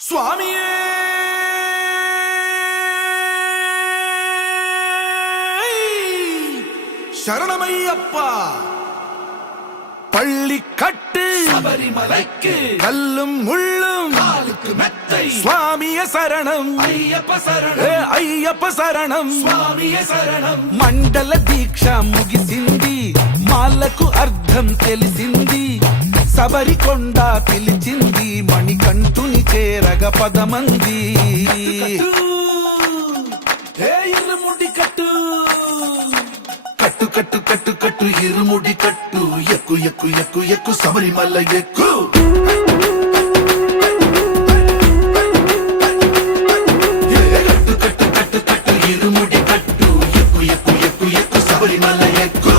சுவாமியே சரணமையப்பா. பள்ளி கட்டு சபரிமலைக்கு கல்லும் முள்ளும் காலுக்கு மெத்தை. சுவாமிய சரணம் ஐயப்ப சரணம் అయ్యప్ప శరణం స్వామియే శరణం. మండల దీక్ష ముగిసింది, మాలకు అర్థం తెలిసింది, శబరికొండ పిలిచింది, మణికంఠుని చేరగ పదమంది. ఇరుముడి కట్టు కట్టు కట్టు కట్టు కట్టు ఇరుముడి కట్టు, ఎక్కు ఎక్కు ఎక్కు ఎక్కు శబరిమల ఎక్కు. కట్టు కట్టు కట్టు కట్టు ఇరుముడి కట్టు, ఎక్కు ఎక్కు ఎక్కు ఎక్కు శబరిమల ఎక్కు.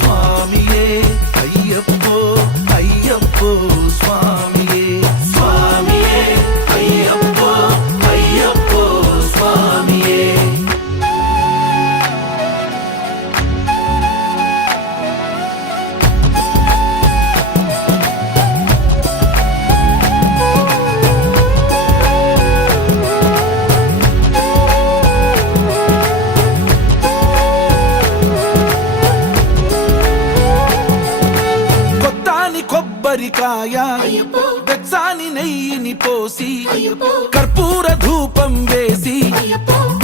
స్వామియే అయ్యప్పో అయ్యప్పో స్వామియే, స్వామియే అయ్యప్పో అయ్యప్పో స్వామియే. కొత్తాని కొబ్బరికాయ వెచ్చాని నెయ్యిని పోసి, కర్పూర ధూపం వేసి,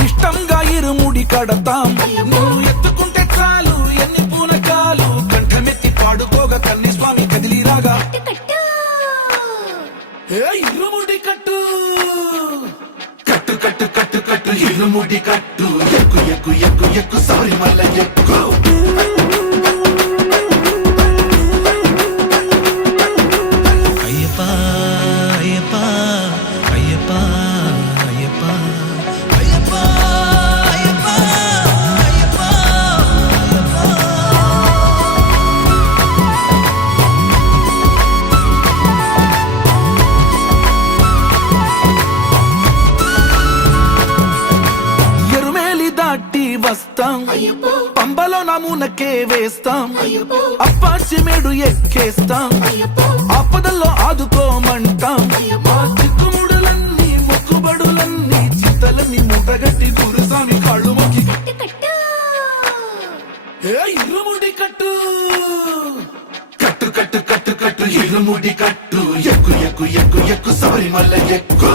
ఇష్టంగా ఇరుముడి కడతాం. నువ్వు ఎత్తుకుంటే చాలు ఎన్ని పూనకాలు, కంఠమెత్తి పాడుకోగా కన్ని స్వామి కదిలిరాగా. ఇరుముడి కట్టు కట్టు కట్టు కట్టు కట్టు ఇరుముడి కట్టు, ఎక్కు ఎక్కు ఎక్కు ఎక్కు శబరిమల ఎక్కు. అయ్యప్ప అయ్యప్ప అయ్యప్ప అయ్యప్ప అయ్యప్ప అయ్యప్ప అయ్యప్ప ఎరుమేలి దాటి వస్తాం, పంబలో నమూనకే వేస్తాం, అప్పాచిమేడు ఎక్కేస్తాం, ఆపదల్లో ఆదుకోమంటాం. మా చిక్కుముడులన్నీ మొక్కుబడులన్నీ చింతలన్నీ మూటగట్టి గురుస్వామి కాళ్ళు మొక్కి ఇరుముడి కట్టు కట్టు కట్టు కట్టు కట్టు ఇరుముడి కట్టు, ఎక్కు ఎక్కు ఎక్కు ఎక్కు శబరిమల ఎక్కు.